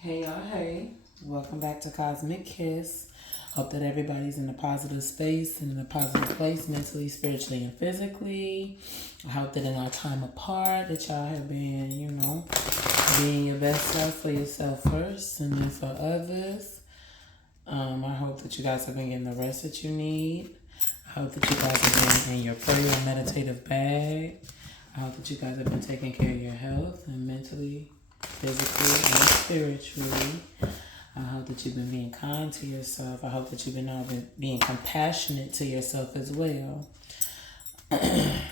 Hey y'all, hey. Welcome back to Cosmic Kiss. Hope that everybody's in a positive space and in a positive place mentally, spiritually, and physically. I hope that in our time apart that y'all have been, being your best self for yourself first and then for others. I hope that you guys have been getting the rest that you need. I hope that you guys have been in your prayer and meditative bag. I hope that you guys have been taking care of your health and mentally, physically, and spiritually. I hope that you've been being kind to yourself. I hope that you've been being compassionate to yourself as well. I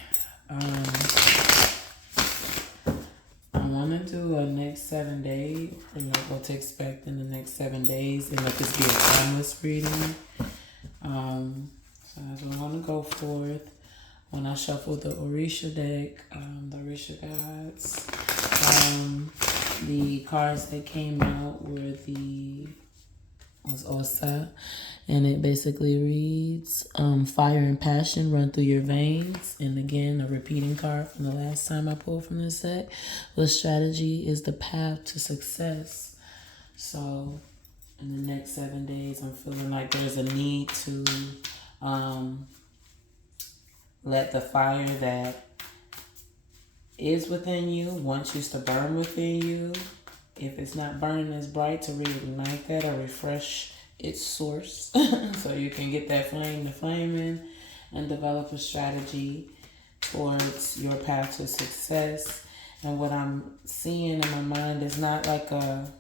want to do a next 7 day, what to expect in the next 7 days, and let this be a timeless reading. So as I want to go forth, when I shuffled the Orisha deck, the Orisha gods, the cards that came out was Osa, and it basically reads, fire and passion run through your veins. And again, a repeating card from the last time I pulled from this set. The strategy is the path to success. So in the next 7 days, I'm feeling like there's a need to let the fire that is within you, wants you to burn within you. If it's not burning as bright, to reignite that or refresh its source so you can get that flame to flaming and develop a strategy towards your path to success. And what I'm seeing in my mind is not to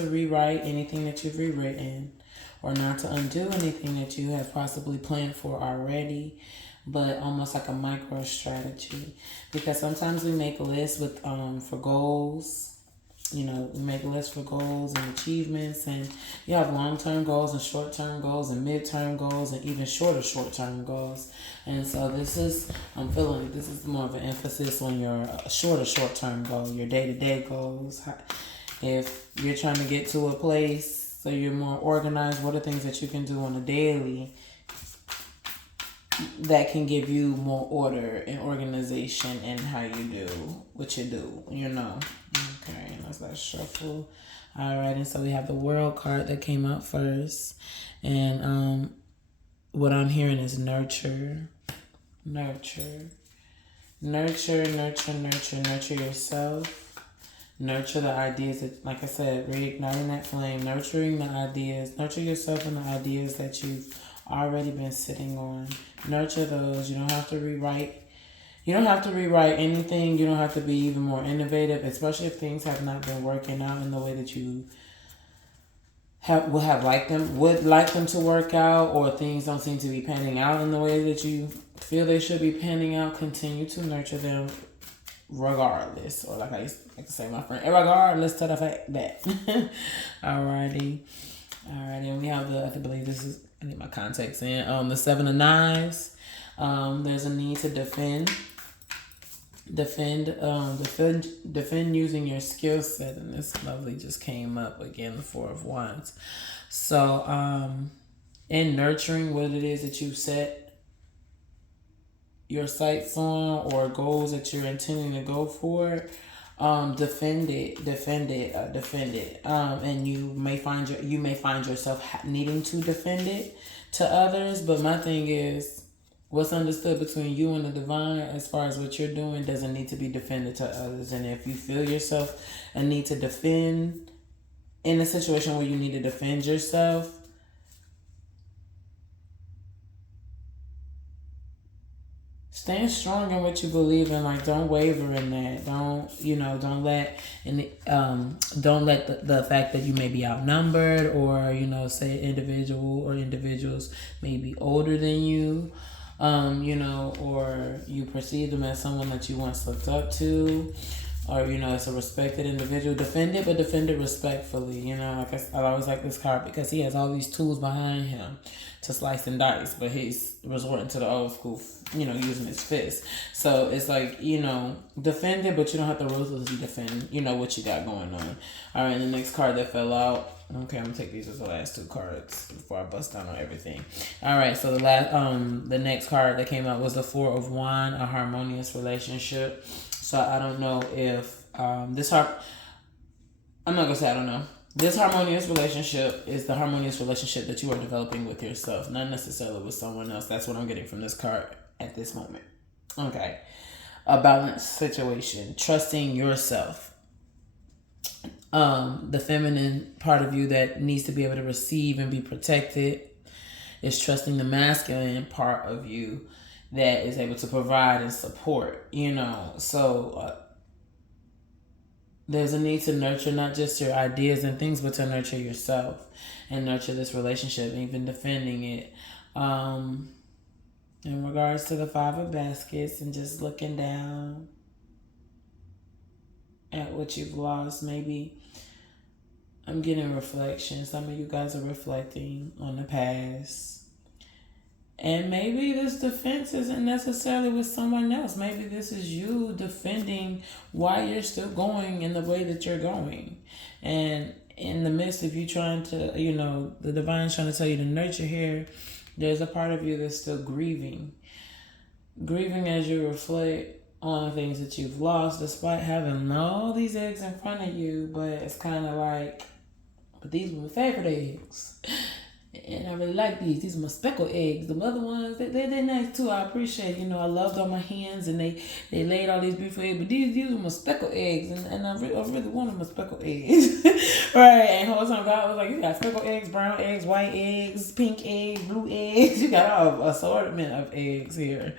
rewrite anything that you've rewritten or not to undo anything that you have possibly planned for already, but almost like a micro strategy. Because sometimes we make lists with for goals. We make lists for goals and achievements, and you have long-term goals and short-term goals and mid-term goals and even short-term goals. And so I'm feeling like this is more of an emphasis on your short-term goal, your day-to-day goals. If you're trying to get to a place so you're more organized, what are things that you can do on a daily that can give you more order and organization in how you do what you do, Okay, let's shuffle. All right, and so we have the World card that came out first. And what I'm hearing is nurture. Nurture yourself. Nurture the ideas that, like I said, reigniting that flame, nurturing the ideas, nurture yourself and the ideas that you've already been sitting on. Nurture those. You don't have to rewrite anything. You don't have to be even more innovative, especially if things have not been working out in the way that you would like them to work out, or things don't seem to be panning out in the way that you feel they should be panning out. Continue to nurture them regardless, or like I like to say, my friend, regardless to the fact that. Alrighty, and we have I need my context in. The Seven of Knives. There's a need to defend using your skill set, and this lovely just came up again, the Four of Wands. So, in nurturing what it is that you set your sights on or goals that you're intending to go for, defend it, and you may find yourself needing to defend it to others. But my thing is, what's understood between you and the divine, as far as what you're doing, doesn't need to be defended to others. And if you feel yourself a need to defend in a situation where you need to defend yourself, stand strong in what you believe in. Like, don't waver in that. Don't let the fact that you may be outnumbered, or say an individual or individuals may be older than you, or you perceive them as someone that you once looked up to, or it's a respected individual. Defend it, but defend it respectfully. Like I always like this card because he has all these tools behind him to slice and dice, but he's resorting to the old school, using his fist. So it's like, defend it, but you don't have to ruthlessly defend, what you got going on. All right, and the next card that fell out. Okay, I'm gonna take these as the last two cards before I bust down on everything. All right, so the next card that came out was the Four of Wands, a harmonious relationship. So I don't know if this heart. I'm not gonna say I don't know. This harmonious relationship is the harmonious relationship that you are developing with yourself, not necessarily with someone else. That's what I'm getting from this card at this moment. Okay. A balanced situation, trusting yourself. The feminine part of you that needs to be able to receive and be protected is trusting the masculine part of you that is able to provide and support, So there's a need to nurture not just your ideas and things, but to nurture yourself and nurture this relationship, even defending it. In regards to the Five of Baskets and just looking down at what you've lost, maybe I'm getting reflection. Some of you guys are reflecting on the past. And maybe this defense isn't necessarily with someone else. Maybe this is you defending why you're still going in the way that you're going. And in the midst of you trying to, the divine's trying to tell you to nurture here, there's a part of you that's still grieving. Grieving as you reflect on the things that you've lost, despite having all these eggs in front of you. But it's kind of like, but these were my favorite eggs. And I really like these. These are my speckled eggs. The other ones, they're nice too. I appreciate, I loved all my hens and they laid all these beautiful eggs. But these were my speckled eggs. And I really wanted my speckled eggs. Right. And the whole time God was like, you got speckled eggs, brown eggs, white eggs, pink eggs, blue eggs. You got all assortment of eggs here.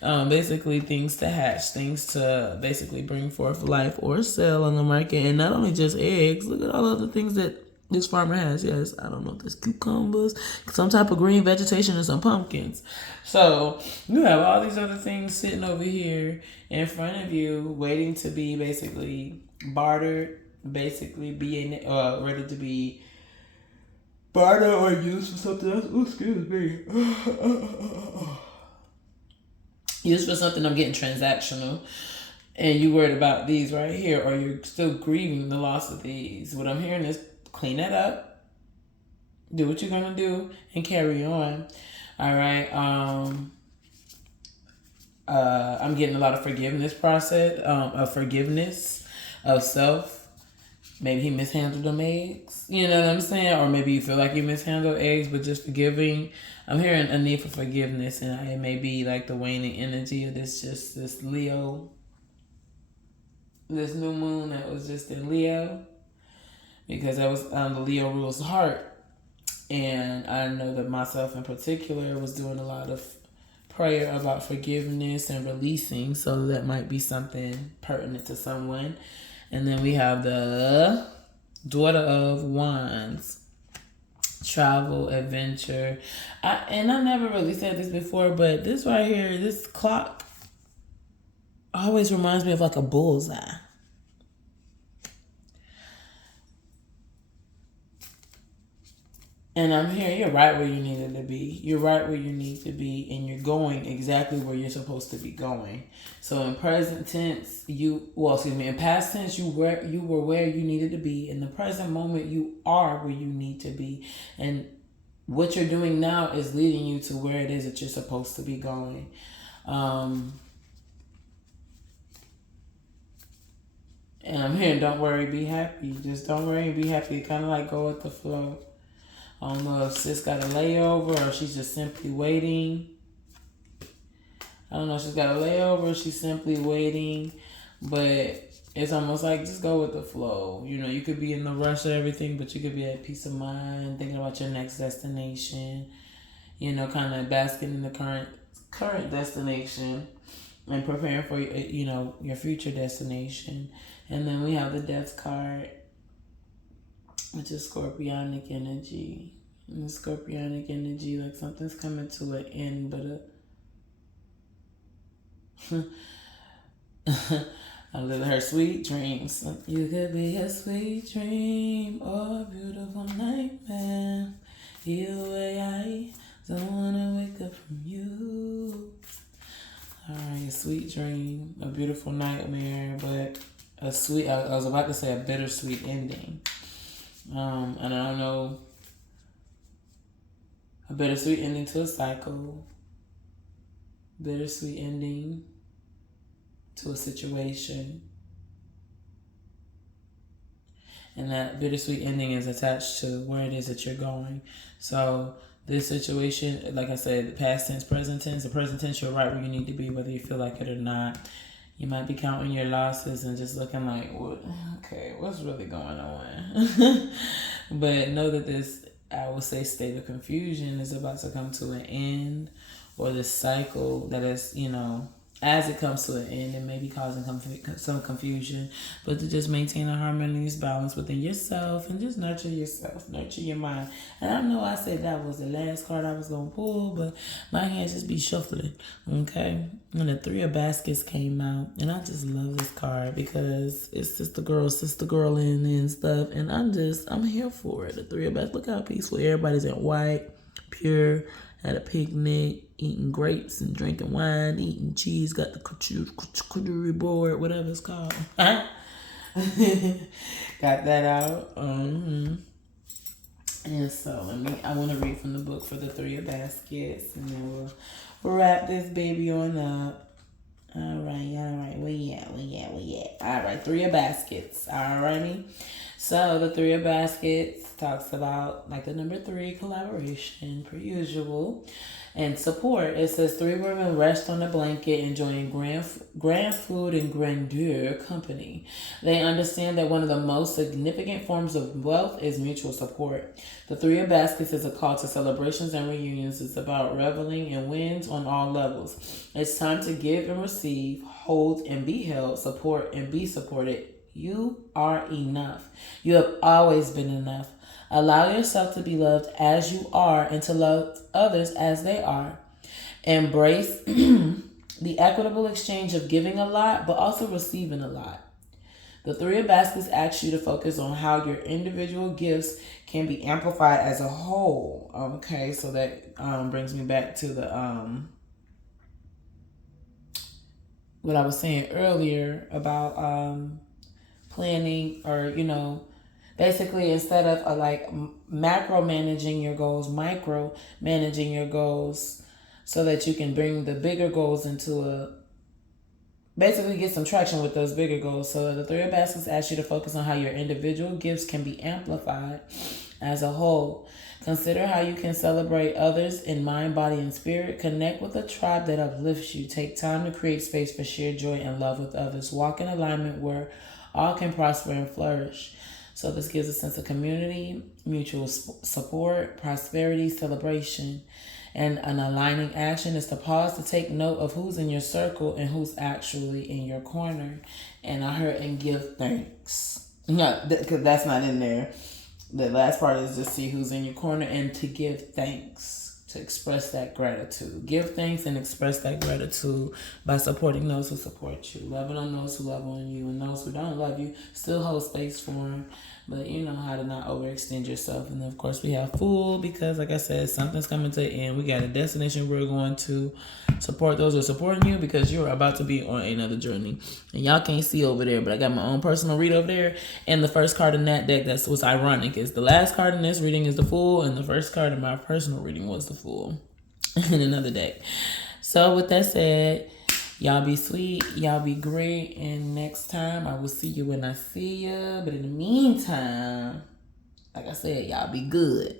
Basically things to hatch, things to basically bring forth life or sell on the market. And not only just eggs, look at all of the things that this farmer has. Yes, I don't know if there's cucumbers, some type of green vegetation, and some pumpkins. So you have all these other things sitting over here in front of you, waiting to be basically bartered, basically being ready to be bartered or used for something else. Ooh, excuse me. Used for something. I'm getting transactional. And you worried about these right here, or you're still grieving the loss of these. What I'm hearing is clean that up, do what you're gonna do, and carry on. All right. I'm getting a lot of forgiveness process, of forgiveness of self. Maybe he mishandled them eggs. You know what I'm saying? Or maybe you feel like you mishandled eggs, but just forgiving. I'm hearing a need for forgiveness, and it may be like the waning energy of this Leo, this new moon that was just in Leo. Because that was the Leo rules heart. And I know that myself in particular was doing a lot of prayer about forgiveness and releasing. So that might be something pertinent to someone. And then we have the Daughter of Wands. Travel, adventure. I never really said this before, but this right here, this clock always reminds me of like a bullseye. And I'm here, you're right where you needed to be. You're right where you need to be, and you're going exactly where you're supposed to be going. So in present tense, in past tense, you were where you needed to be. In the present moment, you are where you need to be. And what you're doing now is leading you to where it is that you're supposed to be going. And I'm here, don't worry, be happy. Just don't worry, be happy. Kind of like go with the flow. I don't know if sis got a layover or she's just simply waiting. I don't know if she's got a layover or she's simply waiting. But it's almost like just go with the flow. You could be in the rush of everything, but you could be at peace of mind, thinking about your next destination. Kind of basking in the current destination and preparing for, your future destination. And then we have the Death card, which is Scorpionic energy. And the Scorpionic energy, like something's coming to an end, but I live her sweet dreams. You could be a sweet dream or a beautiful nightmare. Either way, I don't want to wake up from you. Alright, a sweet dream, a beautiful nightmare, but I was about to say a bittersweet ending. And I don't know, a bittersweet ending to a cycle, bittersweet ending to a situation. And that bittersweet ending is attached to where it is that you're going. So this situation, like I said, past tense, present tense. The present tense, you're right where you need to be, whether you feel like it or not. You might be counting your losses and just looking like, what? Okay, what's really going on? But know that this, I will say, state of confusion is about to come to an end, or this cycle that is, as it comes to an end, it may be causing some confusion, but to just maintain a harmonious balance within yourself and just nurture yourself, nurture your mind. And I know I said that was the last card I was going to pull, but my hands just be shuffling, okay? And the Three of Baskets came out, and I just love this card because it's sister girl and stuff, and I'm here for it. The Three of Baskets, look how peaceful everybody's in white, pure, at a picnic, eating grapes and drinking wine, eating cheese, got the charcuterie board, whatever it's called. Got that out. And so I want to read from the book for the Three of Baskets, and then we'll wrap this baby on up. All right. Where you at? All right, Three of Baskets. All righty. So the Three of Baskets talks about, like the number 3, collaboration, per usual, and support. It says 3 women rest on a blanket, enjoying grand food and grandeur company. They understand that one of the most significant forms of wealth is mutual support. The Three of Baskets is a call to celebrations and reunions. It's about reveling in wins on all levels. It's time to give and receive, hold and be held, support and be supported. You are enough. You have always been enough. Allow yourself to be loved as you are and to love others as they are. Embrace the equitable exchange of giving a lot, but also receiving a lot. The Three of Baskets asks you to focus on how your individual gifts can be amplified as a whole. Okay, so that brings me back to the what I was saying earlier about planning, or basically, instead of macro managing your goals, micro managing your goals, so that you can bring the bigger goals into basically get some traction with those bigger goals. So the Three of Baskets asks you to focus on how your individual gifts can be amplified as a whole. Consider how you can celebrate others in mind, body, and spirit. Connect with a tribe that uplifts you. Take time to create space for shared joy and love with others. Walk in alignment where all can prosper and flourish. So this gives a sense of community, mutual support, prosperity, celebration. And an aligning action is to pause to take note of who's in your circle and who's actually in your corner. And I heard, and give thanks. No, because that's not in there. The last part is to see who's in your corner and to give thanks, to express that gratitude. Give thanks and express that gratitude by supporting those who support you, loving on those who love on you, and those who don't love you, still hold space for them. But you know how to not overextend yourself. And then, of course, we have food because, like I said, something's coming to an end. We got a destination we're going to. Support those who are supporting you because you're about to be on another journey. And y'all can't see over there, but I got my own personal read over there. And the first card in that deck, that's what's ironic, is the last card in this reading is the Fool, and the first card in my personal reading was the Fool in another deck. So with that said, y'all be sweet, y'all be great, and next time I will see you when I see you. But in the meantime, like I said, y'all be good.